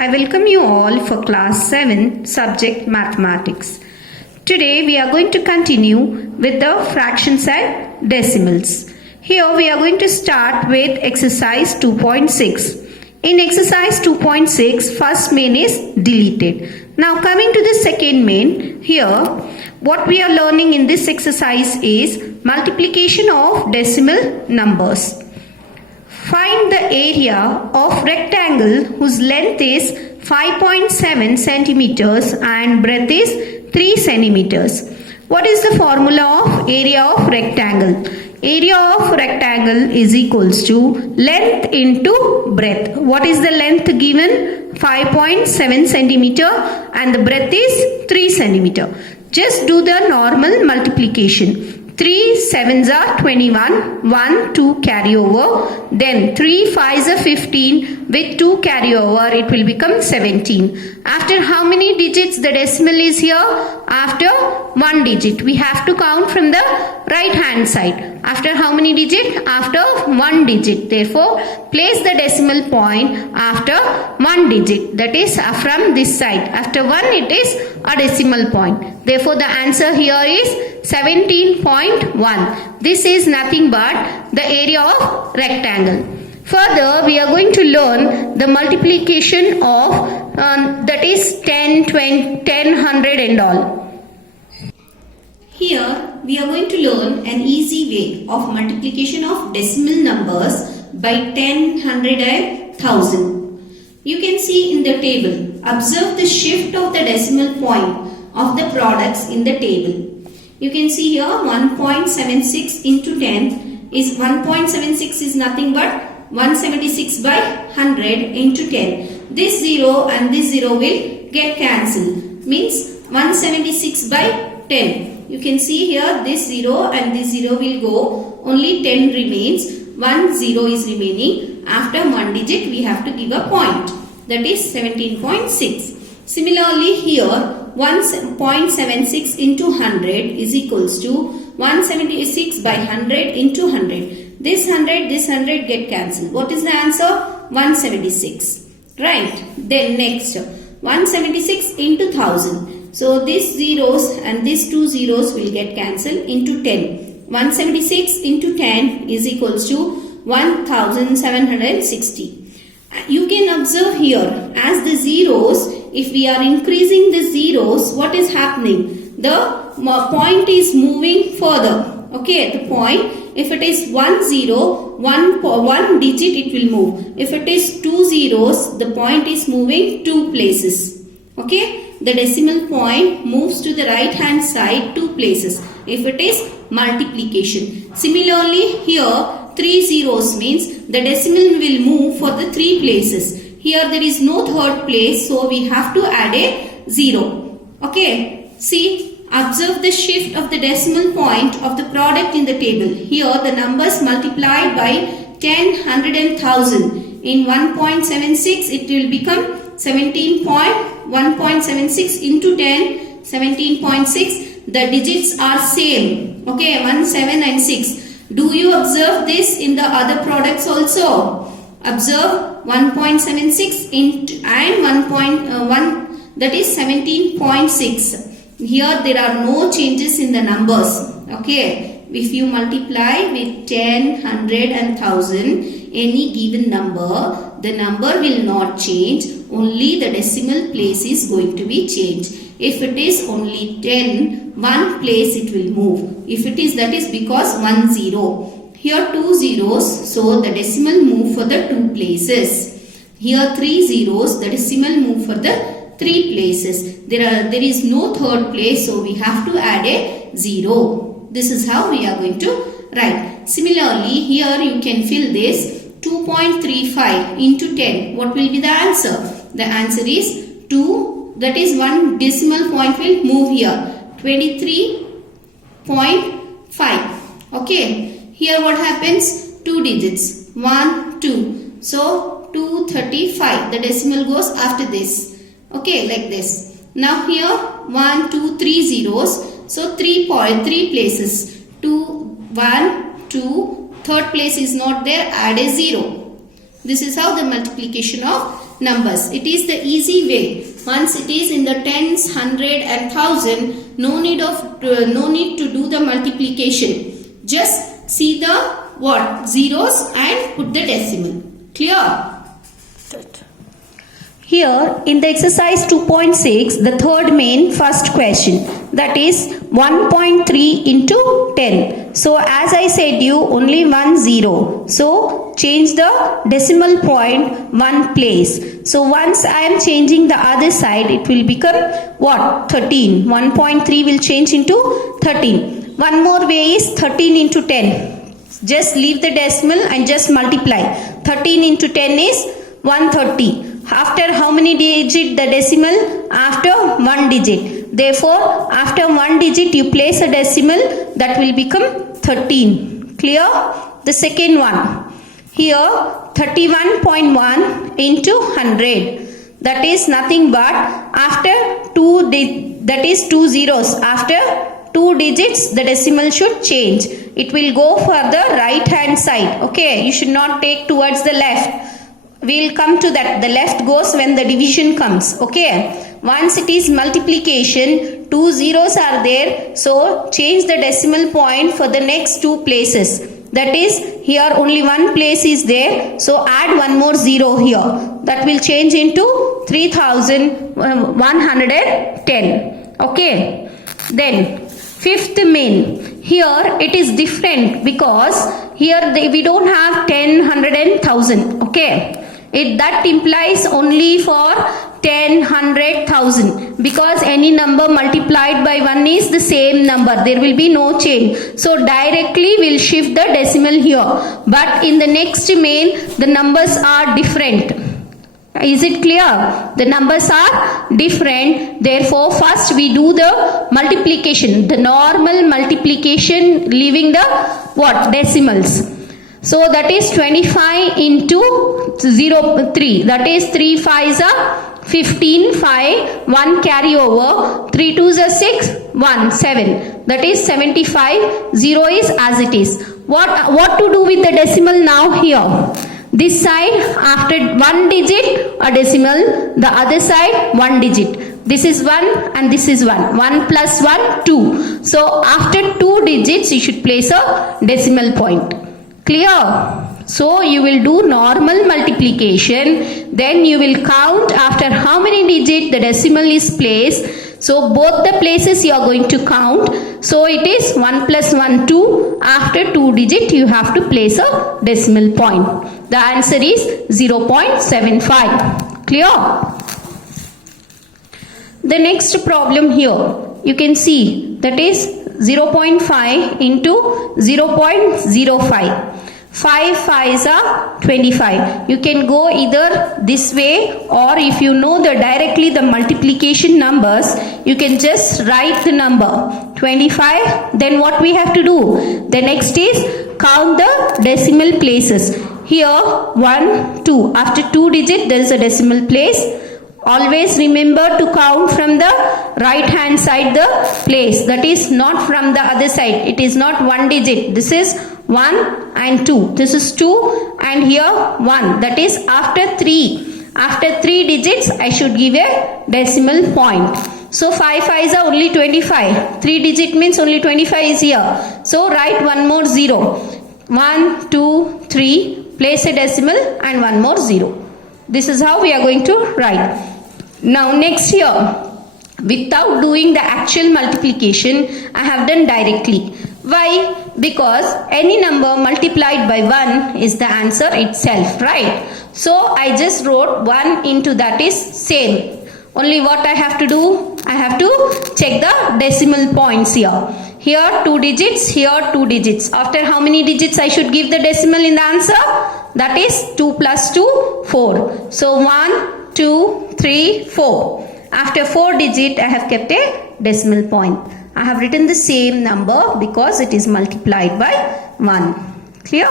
I welcome you all for class 7 subject mathematics. Today we are going to continue with the fractions and decimals. Here we are going to start with exercise 2.6. In exercise 2.6, first main is deleted. Now coming to the second main, here what we are learning in this exercise is multiplication of decimal numbers. Find the area of rectangle whose length is 5.7 centimeters and breadth is 3 centimeters. What is the formula of area of rectangle? Area of rectangle is equals to length into breadth. What is the length given? 5.7 centimeter and the breadth is 3 centimeter. Just do the normal multiplication. 3 7s are 21, 1 2 carry over, then 3 5s are 15, with 2 carry over it will become 17. After how many digits the decimal is here? After 1 digit. We have to count from the right hand side. After how many digit? After 1 digit. Therefore, place the decimal point after 1 digit. That is from this side. After 1 it is a decimal point. Therefore, the answer here is 17.1. This is nothing but the area of rectangle. Further, we are going to learn the multiplication of that is 10, 20, 10, 100 and all. Here, we are going to learn an easy way of multiplication of decimal numbers by 10, 100 and 1000. You can see in the table, observe the shift of the decimal point of the products in the table. You can see here 1.76 into 10 is 1.76 is nothing but 176 by 100 into 10. This 0 and this 0 will get cancelled. Means 176 by 10. You can see here this 0 and this 0 will go. Only 10 remains. 1 0 is remaining. After 1 digit we have to give a point. That is 17.6. Similarly here 1.76 into 100 is equals to 176 by 100 into 100. This 100 get cancelled. What is the answer? 176. Right. Then next 176 into 1000. So these zeros and these two zeros will get cancelled into 10. 176 into 10 is equals to 1760. You can observe here as the zeros, if we are increasing the zeros, what is happening? The point is moving further. Okay, the point, if it is 1 0, one digit it will move. If it is 2 zeros, the point is moving 2 places. Okay, the decimal point moves to the right hand side 2 places. If it is multiplication. Similarly, here 3 zeros means the decimal will move for the 3 places. Here there is no third place, so we have to add a 0. Okay, see, observe the shift of the decimal point of the product in the table. Here the numbers multiplied by 10, 100 and 1000. In 1.76 it will become 1.76 into 10, 17.6. The digits are same. Okay, 1, 7 and 6. Do you observe this in the other products also? Observe 1.76 and 1.1, that is 17.6. Here there are no changes in the numbers. Okay, if you multiply with 10, 100 and 1000, any given number, the number will not change. Only the decimal place is going to be changed. If it is only 10, one place it will move. If it is, that is because 1 0. Here 2 zeros, so the decimal move for the 2 places. Here 3 zeros, the decimal move for the 3 places. There is no third place, so we have to add a 0. This is how we are going to write. Similarly, here you can fill this 2.35 into 10. What will be the answer? The answer is 2. That is one decimal point will move here. 23.5. Okay. Here what happens? 2 digits. 1, 2. So 235. The decimal goes after this. Okay, like this. Now here 1, 2, 3 zeros. So 3 places. 2, 1, 2. Third place is not there. Add a 0. This is how the multiplication of numbers. It is the easy way. Once it is in the tens, hundred and thousand, no need to do the multiplication. Just see the zeros and put the decimal. Clear? Here in the exercise 2.6, the third main first question, that is 1.3 into 10. So as I said you, only one zero. So change the decimal point one place. So once I am changing the other side, it will become what? 13. 1.3 will change into 13. One more way is 13 into 10. Just leave the decimal and just multiply. 13 into 10 is 130. After how many digit the decimal? After one digit. Therefore, after one digit you place a decimal, that will become 13. Clear? The second one. Here 31.1 into 100. That is nothing but after that is two zeros. After two digits the decimal should change. It will go for the right hand side. Okay, you should not take towards the left. We will come to that. The left goes when the division comes. Okay. Once it is multiplication, two zeros are there. So change the decimal point for the next two places. That is, here only one place is there. So add one more zero here. That will change into 3110. Okay. Then fifth main. Here it is different because here we don't have 10, 100 and 1000. Okay. That implies only for 10, 100, 1000, because any number multiplied by 1 is the same number. There will be no change. So directly we'll shift the decimal here. But in the next main, the numbers are different. Is it clear? The numbers are different. Therefore, first we do the multiplication, the normal multiplication, leaving the decimals. So that is 25 into 3. That is 3 5s are 15, 5, 1 carry over, 3 2s are 6, 1, 7. That is 75, 0 is as it is. What to do with the decimal now here? This side, after one digit, a decimal. The other side, one digit. This is 1 and this is 1. 1 plus 1, 2. So after two digits, you should place a decimal point. Clear? So you will do normal multiplication. Then you will count after how many digits the decimal is placed. So both the places you are going to count. So it is 1 plus 1, 2. After 2 digit you have to place a decimal point. The answer is 0.75. Clear? The next problem here, you can see, that is 0.5 into 0.05. 5 5s are 25. You can go either this way, or if you know directly the multiplication numbers, you can just write the number 25. Then what we have to do? The next is count the decimal places. Here 1, 2. After 2 digits there is a decimal place. Always remember to count from the right hand side the place. That is not from the other side. It is not one digit. This is 1 and 2. This is 2 and here 1. That is after 3. After 3 digits I should give a decimal point. So 5 5s are only 25. 3 digit means only 25 is here. So write one more 0. 1, 2, 3. Place a decimal and one more 0. This is how we are going to write. Now next here, without doing the actual multiplication, I have done directly. Why? Because any number multiplied by 1 is the answer itself, right? So I just wrote 1 into that is same. Only what I have to do? I have to check the decimal points here. Here 2 digits, here 2 digits. After how many digits I should give the decimal in the answer? That is 2 plus 2, 4. So 1, 2, 3, 4. After 4 digit I have kept a decimal point. I have written the same number because it is multiplied by 1. Clear?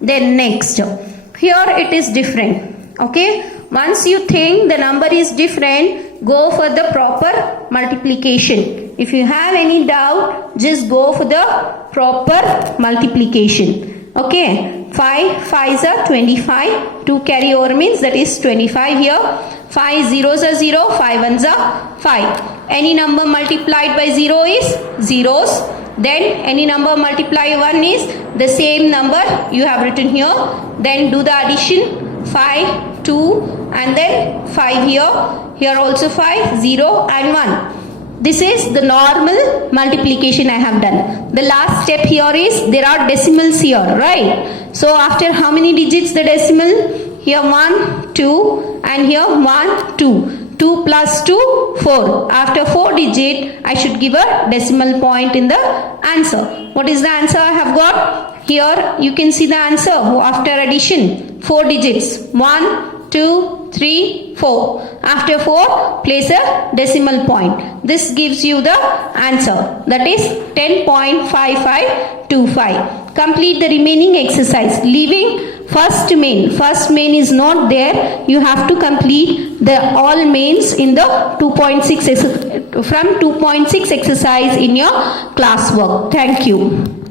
Then next, here it is different. Okay? Once you think the number is different, go for the proper multiplication. If you have any doubt, just go for the proper multiplication. Okay, 5 5s are 25. 2 carry over means that is 25 here. 5 zeros are 0, 5 ones are 5. Any number multiplied by 0 is zeros. Then any number multiplied by 1 is the same number you have written here. Then do the addition. 5, 2 and then 5 here. Here also 5, 0 and 1. This is the normal multiplication I have done. The last step here is there are decimals here, right? So after how many digits the decimal? Here 1, 2 and here 1, 2. 2 plus 2, 4. After 4 digit, I should give a decimal point in the answer. What is the answer I have got? Here you can see the answer after addition. 4 digits. 1, 2, 3, 4. After 4, place a decimal point. This gives you the answer. That is 10.5525. Complete the remaining exercise. Leaving first main. First main is not there. You have to complete the all mains in the 2.6 from 2.6 exercise in your classwork. Thank you.